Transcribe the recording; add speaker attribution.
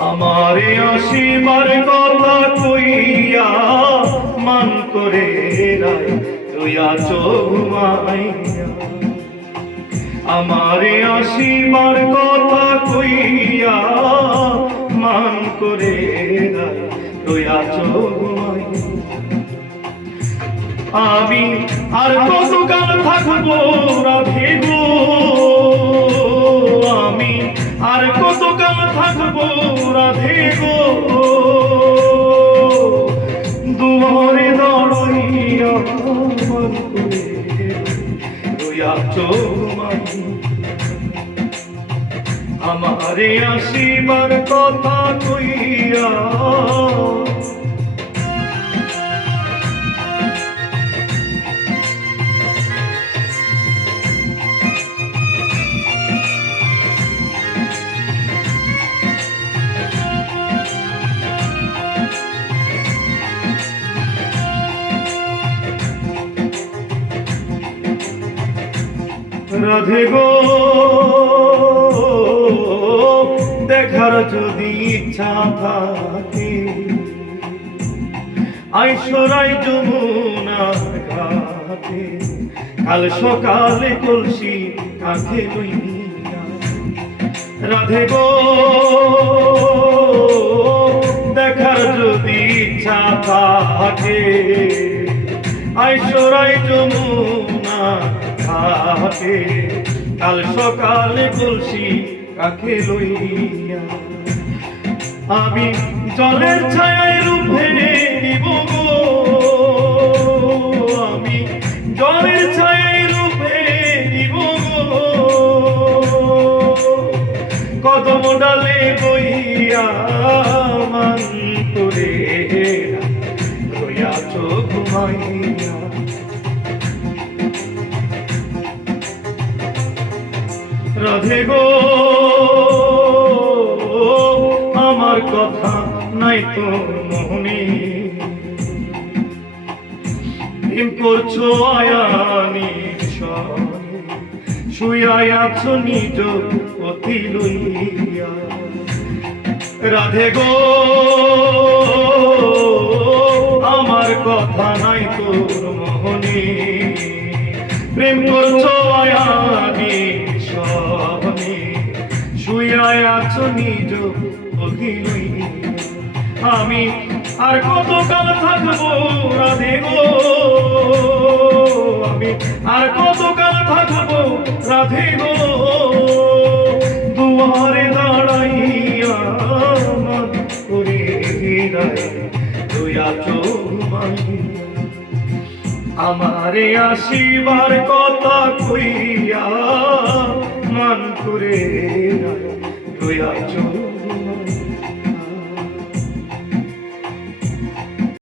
Speaker 1: আমারে আসিবার কথা কইয়া মান করে রায় রইয়া চৌমাইয়া আমারে আসিবার কথা কইয়া মান করে রায় রইয়া চৌমাইয়া আমি আর কতকাল থাকব রাধে আর কতকাল থাকব রাধে গো। দুয়ারে দাঁড়াইয়া রইয়া চৌমাই। আমারে আসিবার কথা কইয়া রাধে গো। দেখার যদি ইচ্ছা থাকে, আইসরাই যমুনা ঘাটে। কাল সকালে কলসি কাঁধে লইয়া। রাধে গো। দেখার যদি ইচ্ছা থাকে, আইসরাই যমুনা ঘাটে কাল সকালে কলসি কাকে লইয়া। আমি জলের ছায়ায় রূপে নিব আমি জলের ছায়ায় রূপে নিব কদম ডালে বইয়া মান করে রইয়া চোখ ঘুমাইয়া রাধে গো। আমার কথা নাই তো মনে। প্রেম করছ আয়ানি শুয়াই আছো নিজ অতি লইয়া। রাধে গো, আমার কথা নিজ আমি আর কত কাল থাকব রাধে গো? আমি আর কত কাল থাকব রাধে গো? দুয়ারে দাঁড়াইয়া করে দুয়া চৌমাইয়া। আমারে আসিবার কথা কইয়া মান করে চৌ